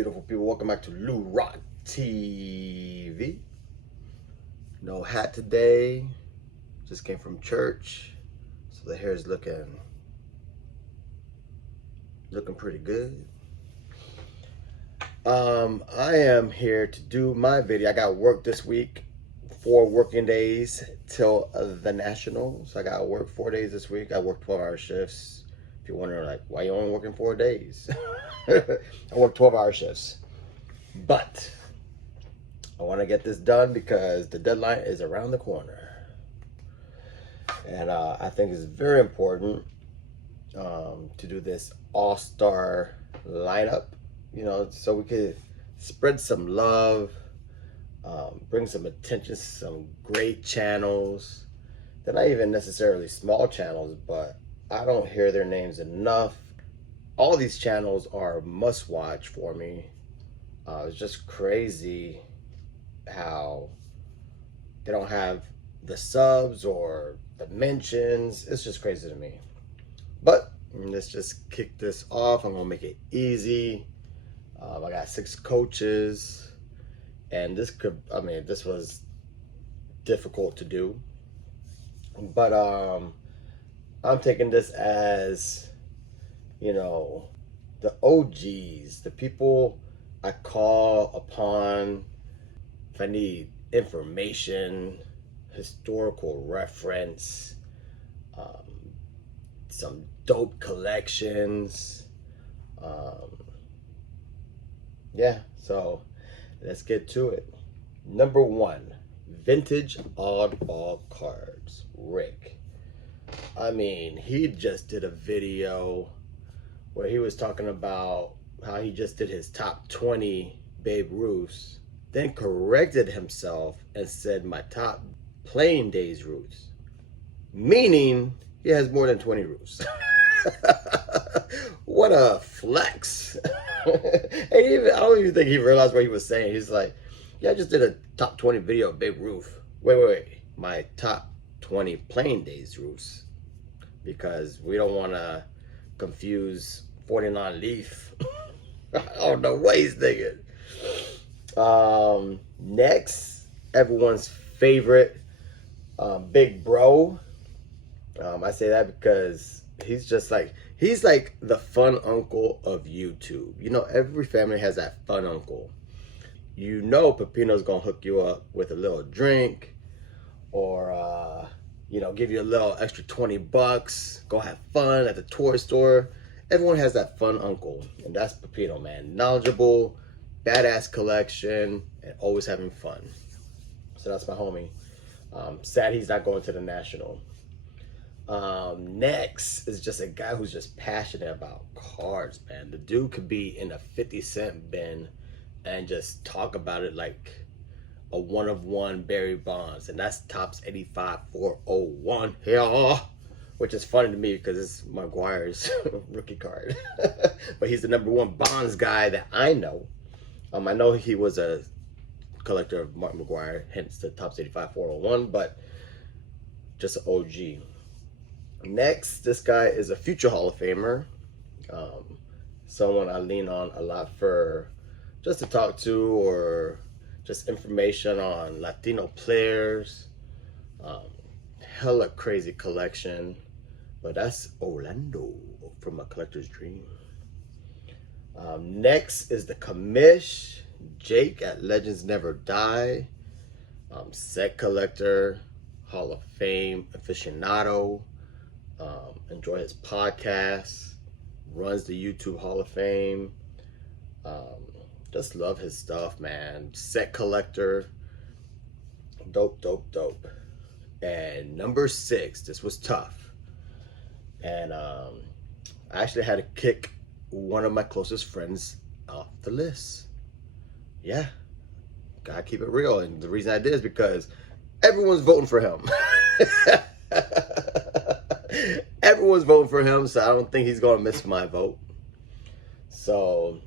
beautiful people? Welcome back to Lou Rock TV. No hat today. Just came from church, so the hair is looking pretty good. I am here to do my video. I got work this week, 4 working days till the Nationals. I got work 4 days this week. I work 12-hour shifts. If you're wondering, like, why you only working 4 days? I work 12-hour shifts. But I want to get this done because the deadline is around the corner. And I think it's very important to do this all-star lineup, you know, so we could spread some love, bring some attention to some great channels. They're not even necessarily small channels, but I don't hear their names enough. All these channels are must-watch for me. It's just crazy how they don't have the subs or the mentions. It's just crazy to me. But let's just kick this off. I'm gonna make it easy. I got 6 coaches, and this was difficult to do, but I'm taking this as, you know, the OGs, the people I call upon if I need information, historical reference, some dope collections. Yeah, so let's get to it. Number 1, vintage oddball cards. Rick. I mean, he just did a video where he was talking about how he just did his top 20 Babe Ruths, then corrected himself and said my top playing days Ruths, meaning he has more than 20 Ruths. What a flex. I don't even think he realized what he was saying. He's like, yeah, I just did a top 20 video of Babe Ruth. Wait. My top 20 playing days Ruths. Because we don't want to confuse 49 Leaf. I don't know what he's thinking. Next, everyone's favorite, Big Bro. I say that because he's like the fun uncle of YouTube. You know, every family has that fun uncle. You know, Pepino's gonna hook you up with a little drink, or you know, give you a little extra 20 bucks. Go have fun at the toy store. Everyone has that fun uncle, and that's Pepino, man. Knowledgeable, badass collection, and always having fun. So that's my homie. Sad he's not going to the National. Next is just a guy who's just passionate about cards, man. The dude could be in a 50-cent bin and just talk about it like a one-of-one Barry Bonds, and that's Topps 85-401 here, which is funny to me because it's Maguire's rookie card. But he's the #1 Bonds guy that I know. I know he was a collector of Mark Maguire, hence the Topps 85-401, but just an OG. Next, this guy is a future Hall of Famer. Someone I lean on a lot for just to talk to, or just information on Latino players. Hella crazy collection, but that's Orlando from A Collector's Dream. Next is the commish, Jake at Legends Never Die. Set collector, Hall of Fame aficionado. Enjoy his podcast, runs the YouTube Hall of Fame. Just love his stuff, man. Set collector, dope. And number 6, this was tough, and I actually had to kick one of my closest friends off the list. Yeah, gotta keep it real, and the reason I did is because everyone's voting for him. Everyone's voting for him, so I don't think he's gonna miss my vote. So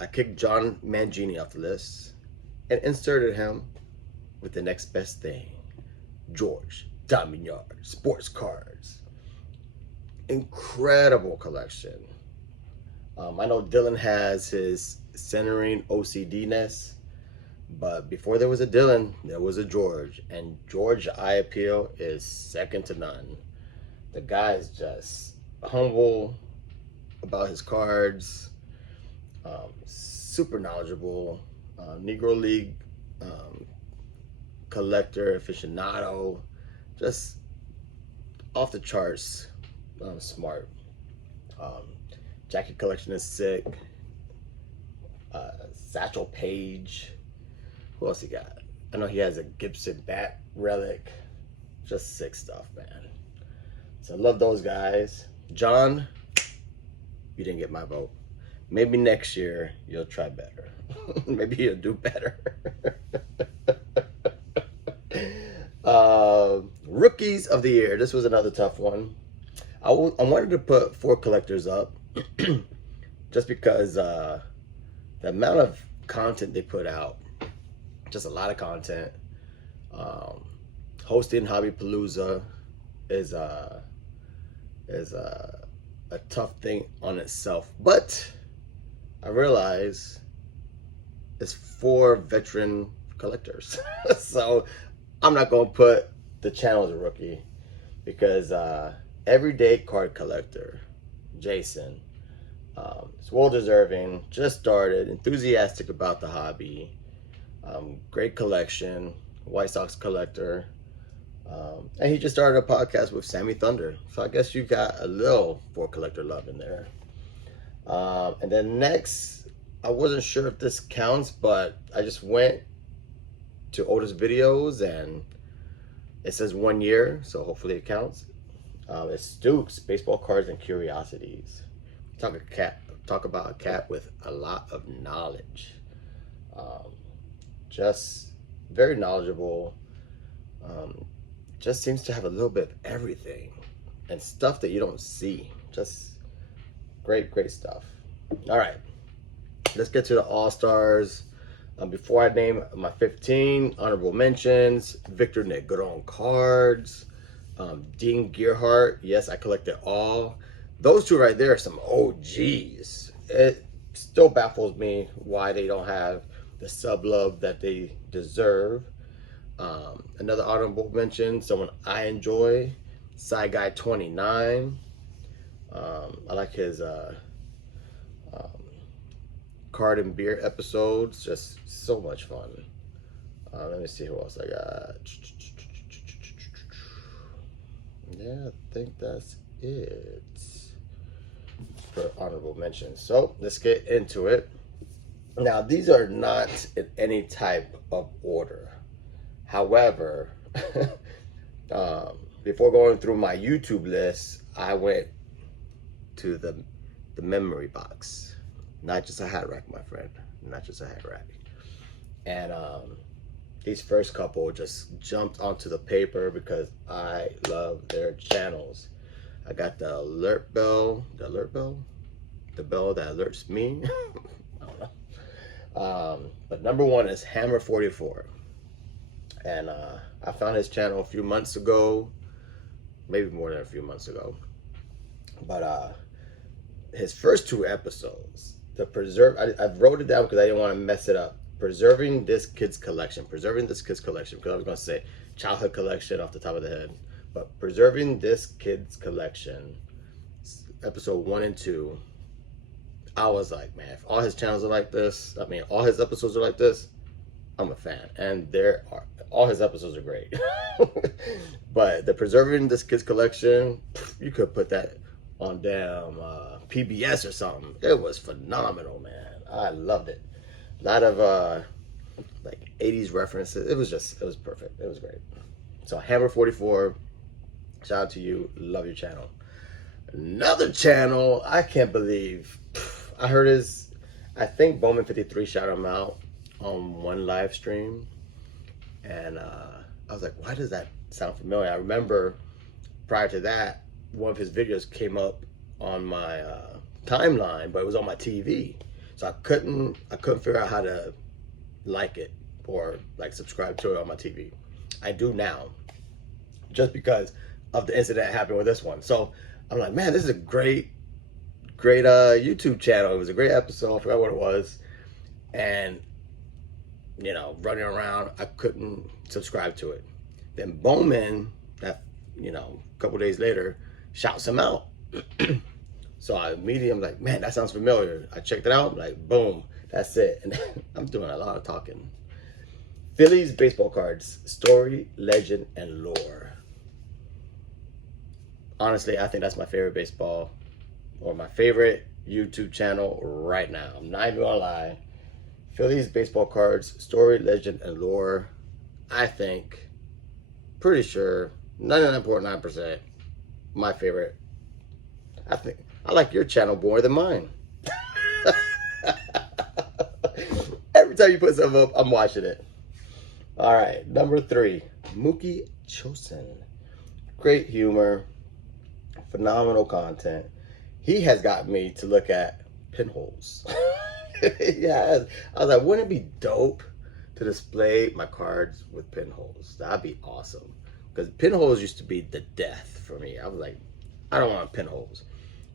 I kicked John Mangini off the list and inserted him with the next best thing, George Damignard sports cards. Incredible collection. I know Dylan has his centering OCD-ness. But before there was a Dylan, there was a George. And George eye appeal is second to none. The guy is just humble about his cards, super knowledgeable, Negro League collector, aficionado, just off the charts, smart. Jacket collection is sick. Satchel Paige. Who else he got? I know he has a Gibson bat relic. Just sick stuff, man. So I love those guys. John, you didn't get my vote. Maybe next year you'll try better. Maybe you'll do better. Rookies of the year. This was another tough one. I wanted to put 4 collectors up just because the amount of content they put out, just a lot of content. Hosting Hobby Palooza is a tough thing on itself, but I realize it's 4 veteran collectors. So I'm not gonna put the channel as a rookie, because everyday card collector Jason is well deserving, just started, enthusiastic about the hobby, great collection, White Sox collector, and he just started a podcast with Sammy Thunder, so I guess you got a little 4 collector love in there. And then next, I wasn't sure if this counts, but I just went to oldest videos and it says 1 year, so hopefully it counts. It's Stooks, Baseball Cards and Curiosities. Talk about a cat with a lot of knowledge. Just very knowledgeable. Just seems to have a little bit of everything and stuff that you don't see. Just great stuff. All right, let's get to the All-Stars. Before I name my 15 honorable mentions, Victor Negron cards, Dean Gearhart. Yes, I collected all. Those 2 right there are some OGs. It still baffles me why they don't have the sub love that they deserve. Another honorable mention, someone I enjoy, Sci Guy 29. I like his card and beer episodes, just so much fun. Let me see who else I got. Yeah, I think that's it for honorable mentions. So let's get into it. Now, these are not in any type of order. However, before going through my YouTube list, I went to the memory box. Not just a hat rack, my friend. Not just a hat rack. And these first couple just jumped onto the paper because I love their channels. I got the alert bell, the bell that alerts me. I don't know. But number 1 is Hammer 44. And I found his channel a few months ago, maybe more than a few months ago. But his first 2 episodes, I wrote it down because I didn't want to mess it up. Preserving this kid's collection, because I was going to say childhood collection off the top of the head, but preserving this kid's collection, episode 1 and 2, I was like, man, if all his channels are like this, I mean, all his episodes are like this, I'm a fan. And all his episodes are great. But the preserving this kid's collection, you could put that on damn PBS or something. It was phenomenal, man. I loved it. A lot of like 80s references. It was perfect. It was great. So Hammer 44, shout out to you. Love your channel. Another channel, I can't believe. I heard I think Bowman 53 shouted him out on one live stream. And I was like, why does that sound familiar? I remember prior to that, one of his videos came up on my timeline, but it was on my TV. So I couldn't figure out how to like it or like subscribe to it on my TV. I do now, just because of the incident that happened with this one. So I'm like, man, this is a great YouTube channel. It was a great episode. I forgot what it was. and running around, I couldn't subscribe to it. Then Bowman, that a couple days later, shouts him out. So I immediately am like, man, that sounds familiar. I checked it out, like, boom, that's it. And I'm doing a lot of talking. Phillies baseball cards, story, legend, and lore. Honestly, I think that's my favorite baseball, or my favorite YouTube channel right now. I'm not even gonna lie. Phillies baseball cards, story, legend, and lore. I think, pretty sure, 99.9%, my favorite. I think I like your channel more than mine. Every time you put something up, I'm watching it. All right, number 3, Mookie Chosen. Great humor, phenomenal content. He has got me to look at pinholes. Yeah, I was like, wouldn't it be dope to display my cards with pinholes? That'd be awesome. Because pinholes used to be the death for me. I was like, I don't want pinholes.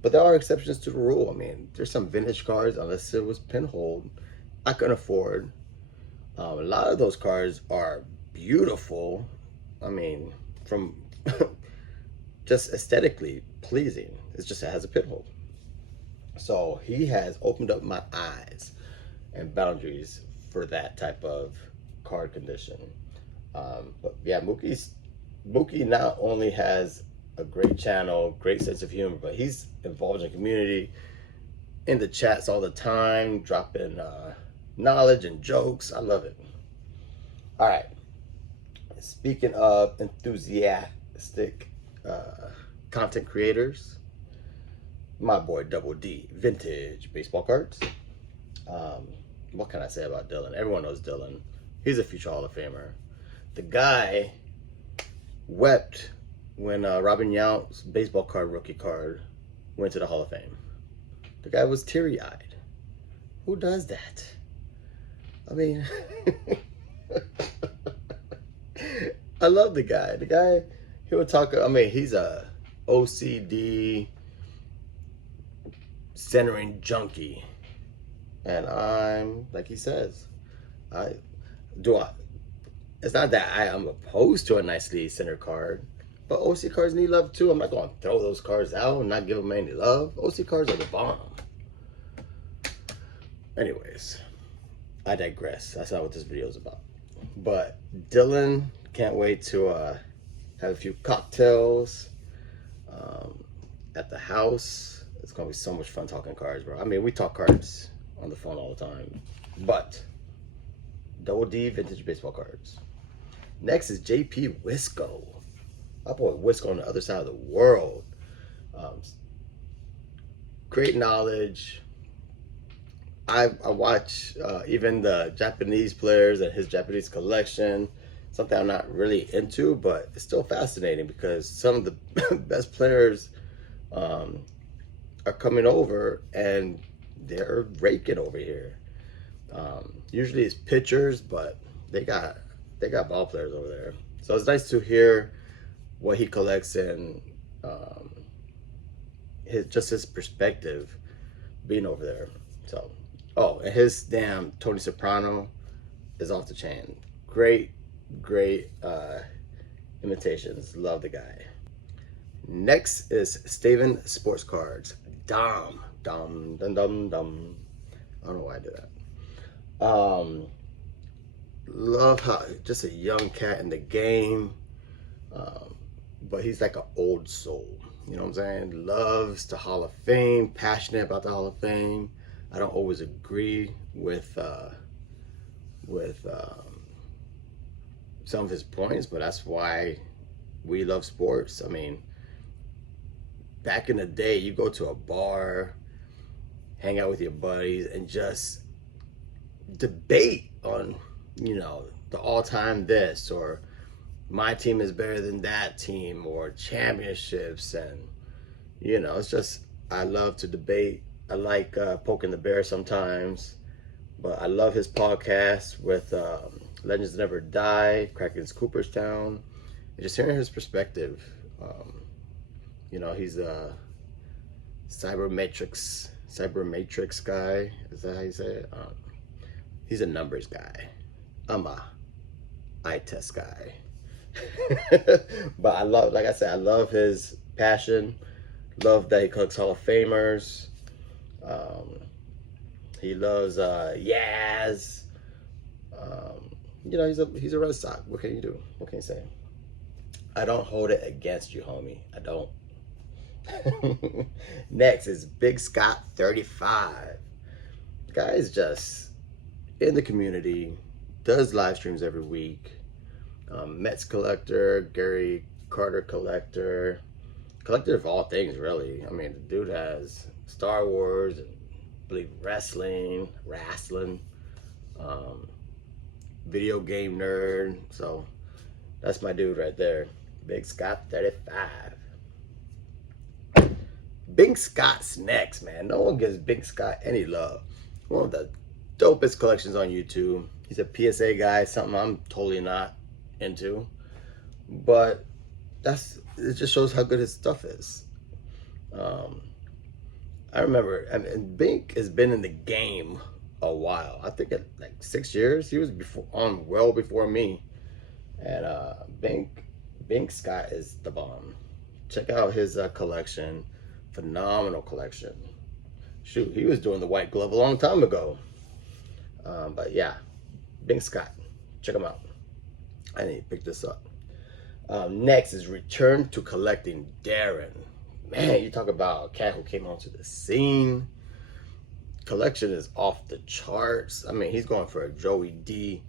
But there are exceptions to the rule. I mean, there's some vintage cards, unless it was pinholed, I couldn't afford. A lot of those cards are beautiful. I mean, from just aesthetically pleasing. It's just, it has a pinhole. So he has opened up my eyes and boundaries for that type of card condition. But yeah, Mookie not only has a great channel, great sense of humor, but he's involved in the community, in the chats all the time, dropping knowledge and jokes. I love it. All right. Speaking of enthusiastic content creators, my boy Double D, vintage baseball cards. What can I say about Dylan? Everyone knows Dylan. He's a future Hall of Famer. The guy wept when Robin Yount's baseball card rookie card went to the Hall of Fame. The guy was teary-eyed. Who does that? I mean, I love the guy. The guy, he would talk, I mean, he's a OCD centering junkie. And I'm, like he says, it's not that I am opposed to a nicely centered card, but OC cards need love too. I'm not going to throw those cards out and not give them any love. OC cards are the bomb. Anyways, I digress. That's not what this video is about. But Dylan, can't wait to have a few cocktails at the house. It's going to be so much fun talking cards, bro. I mean, we talk cards on the phone all the time. But Double D vintage baseball cards. Next is JP Wisco. My boy Wisco on the other side of the world. Great knowledge. I watch even the Japanese players and his Japanese collection. Something I'm not really into, but it's still fascinating because some of the best players are coming over and they're raking over here. Usually it's pitchers, but they got ball players over there. So it's nice to hear what he collects and his perspective being over there. So, oh, and his damn Tony Soprano is off the chain. Great imitations. Love the guy. Next is Staven Sports Cards. Dum. I don't know why I did that. Love how just a young cat in the game, but he's like an old soul. You know what I'm saying? Loves the Hall of Fame, passionate about the Hall of Fame. I don't always agree with some of his points, but that's why we love sports. I mean, back in the day, you go to a bar, hang out with your buddies, and just debate on, the all-time this, or my team is better than that team, or championships. And, it's just, I love to debate. I like poking the bear sometimes, but I love his podcast with Legends Never Die, Kraken's Cooperstown, and just hearing his perspective. He's a cyber matrix guy. Is that how you say it? He's a numbers guy. I'm a eye test guy. But I love, like I said, I love his passion. Love that he collects Hall of Famers. Um, he loves Yaz. You know, he's a Red Sox. What can you do? What can you say? I don't hold it against you, homie. I don't. Next is Big Scott 35. The guy is just in the community, does live streams every week. Mets collector, Gary Carter collector of all things, really. I mean, the dude has Star Wars and I believe wrestling, video game nerd. So that's my dude right there, Big Scott 35. Big Scott's next, man. No one gives Big Scott any love. One of the dopest collections on YouTube. He's a PSA guy, something I'm totally not into. But it just shows how good his stuff is. I remember, I mean, Bink has been in the game a while. I think at like 6 years. He was on well before me. And Bink Scott is the bomb. Check out his collection. Phenomenal collection. Shoot, he was doing the white glove a long time ago. But yeah, Bink Scott. Check him out. I need to pick this up. Next is Return to Collecting Darren. Man, you talk about a cat who came onto the scene. Collection is off the charts. I mean, he's going for a Joey D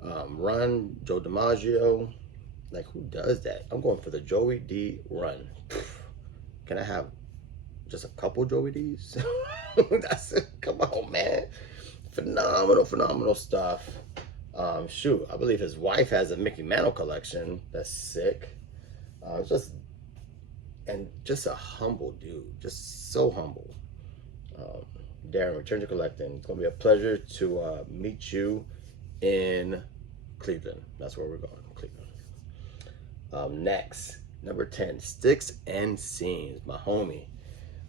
run, Joe DiMaggio. Like, who does that? I'm going for the Joey D run. Can I have just a couple Joey D's? That's it. Come on, man. Phenomenal stuff. Shoot, I believe his wife has a Mickey Mantle collection. That's sick. Just a humble dude. Just so humble. Darren, Return to Collecting. It's going to be a pleasure to meet you in Cleveland. That's where we're going, Cleveland. Next, number 10, Sticks and Seams. My homie.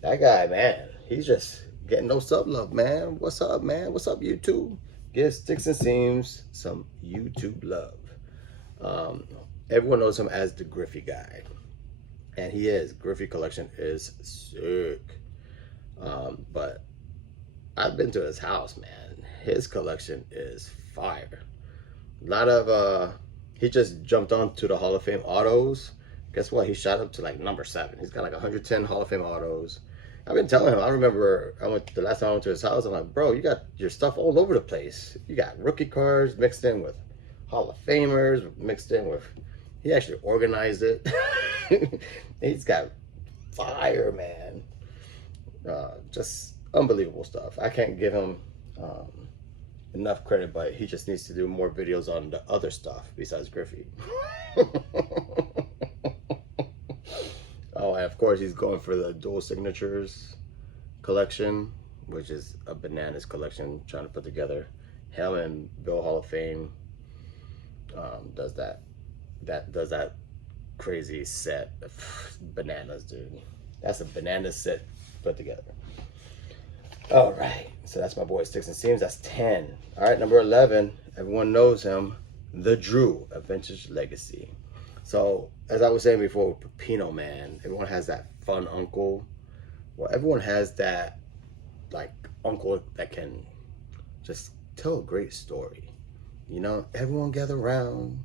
That guy, man, he's just getting no sub love, man. What's up, man? What's up, YouTube? Give Sticks and Seams some YouTube love. Everyone knows him as the Griffey guy. And he is. Griffey collection is sick. But I've been to his house, man. His collection is fire. A lot of, he just jumped onto the Hall of Fame autos. Guess what? He shot up to like number 7. He's got like 110 Hall of Fame autos. I've been telling him, I remember the last time I went to his house, I'm like, bro, you got your stuff all over the place. You got rookie cards mixed in with Hall of Famers, mixed in with, he actually organized it. He's got fire, man. Just unbelievable stuff. I can't give him enough credit, but he just needs to do more videos on the other stuff besides Griffey. Oh, and of course he's going for the dual signatures collection, which is a bananas collection, trying to put together. Him and Bill Hall of Fame does that crazy set of bananas, dude. That's a banana set put together. All right, so that's my boy Sticks and Seams. That's 10. All right, number 11. Everyone knows him, the Drew, a Vintage Legacy. So as I was saying before, Pepino, man, everyone has that fun uncle. Well, everyone has that like uncle that can just tell a great story. You know, everyone gather around.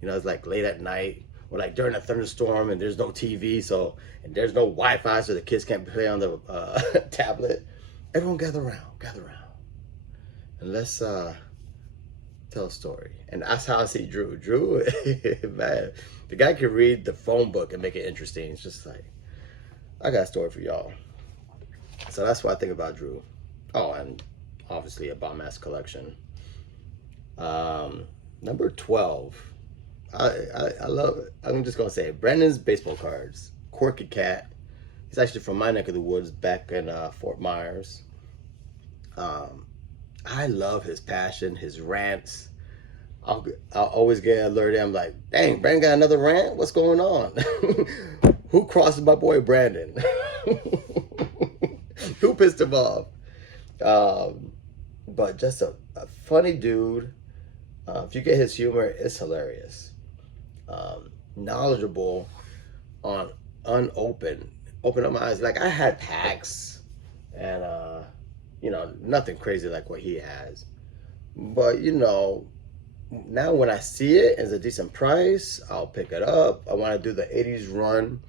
You know, it's like late at night or like during a thunderstorm and there's no TV, and there's no Wi-Fi, so the kids can't play on the tablet. Everyone gather around, and let's tell a story. And that's how I see Drew. Drew, man, the guy can read the phone book and make it interesting. It's just like, I got a story for y'all. So that's what I think about Drew. Oh, and obviously a bomb-ass collection. Number 12. I love it. I'm just gonna say it. Brandon's baseball cards. Quirky cat. He's actually from my neck of the woods, back in Fort Myers. I love his passion, his rants. I'll always get alerted. I'm like, dang, Brandon got another rant? What's going on? Who crosses my boy Brandon? Who pissed him off? but just a funny dude. If you get his humor, it's hilarious. Knowledgeable on open up my eyes. Like, I had packs and you know, nothing crazy like what he has, but you know, now when I see it as a decent price, I'll pick it up. I want to do the 80s run.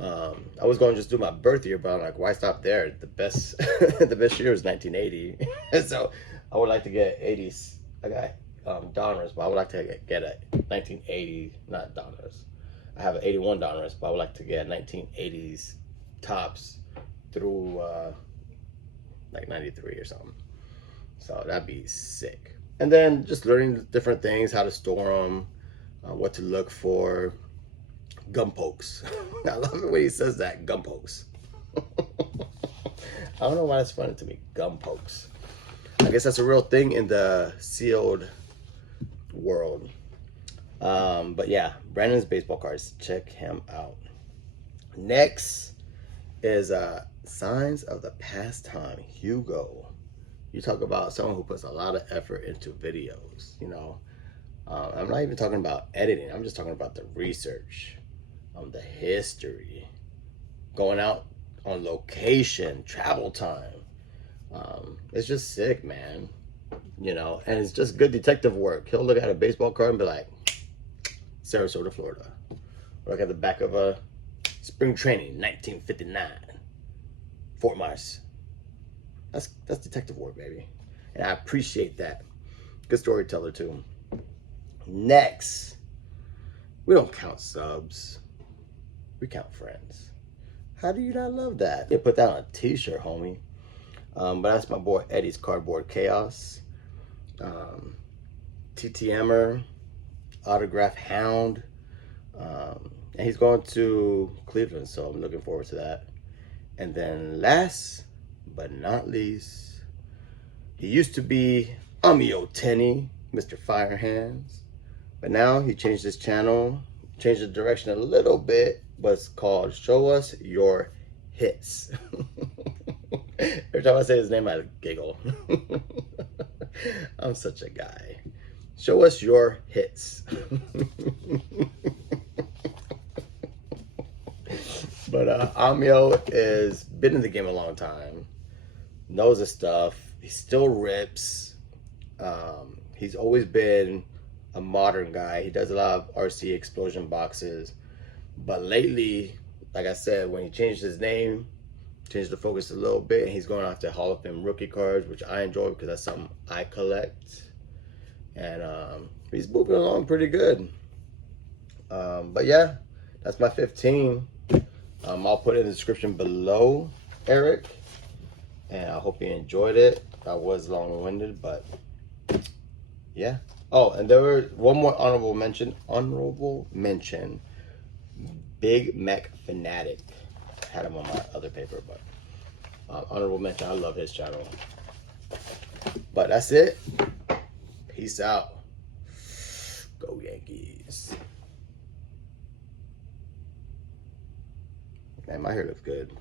I was going to just do my birth year, but I'm like, why stop there? The best the best year is 1980. So I would like to get 80s. I got Donners, but I would like to get a 1980, not Donners. I have an 81 Donruss, but I would like to get 1980s tops through like 93 or something. So that'd be sick. And then just learning different things, how to store them, what to look for. Gum pokes. I love it when he says that, gum pokes. I don't know why that's funny to me, gum pokes. I guess that's a real thing in the sealed world. But yeah, Brandon's baseball cards. Check him out. Next is Signs of the Pastime, Hugo. You talk about someone who puts a lot of effort into videos, you know. I'm not even talking about editing. I'm just talking about the research, the history, going out on location, travel time. It's just sick, man. You know, and it's just good detective work. He'll look at a baseball card and be like, Sarasota, Florida. Look at the back of a spring training, 1959, Fort Myers. That's detective work, baby. And I appreciate that. Good storyteller, too. Next, we don't count subs. We count friends. How do you not love that? You put that on a t-shirt, homie. But that's my boy Eddie's Cardboard Chaos. TTMer, Autograph Hound. And he's going to Cleveland, so I'm looking forward to that. And then last but not least, he used to be Amio Tenny, Mr. Firehands. But now he changed his channel, changed the direction a little bit, but it's called Show Us Your Hits. Every time I say his name, I giggle. I'm such a guy. Show us your hits. But Amio has been in the game a long time, knows his stuff. He still rips. He's always been a modern guy. He does a lot of RC explosion boxes. But lately, like I said, when he changed his name, changed the focus a little bit, and he's going after Hall of Fame rookie cards, which I enjoy because that's something I collect. And he's moving along pretty good. But yeah, that's my 15. I'll put it in the description below, Eric. And I hope you enjoyed it. I was long-winded, but yeah. Oh, and there was one more honorable mention. Big Mac Fanatic. I had him on my other paper, but honorable mention. I love his channel. But that's it. Peace out. Go Yankees. Man, my hair looks good.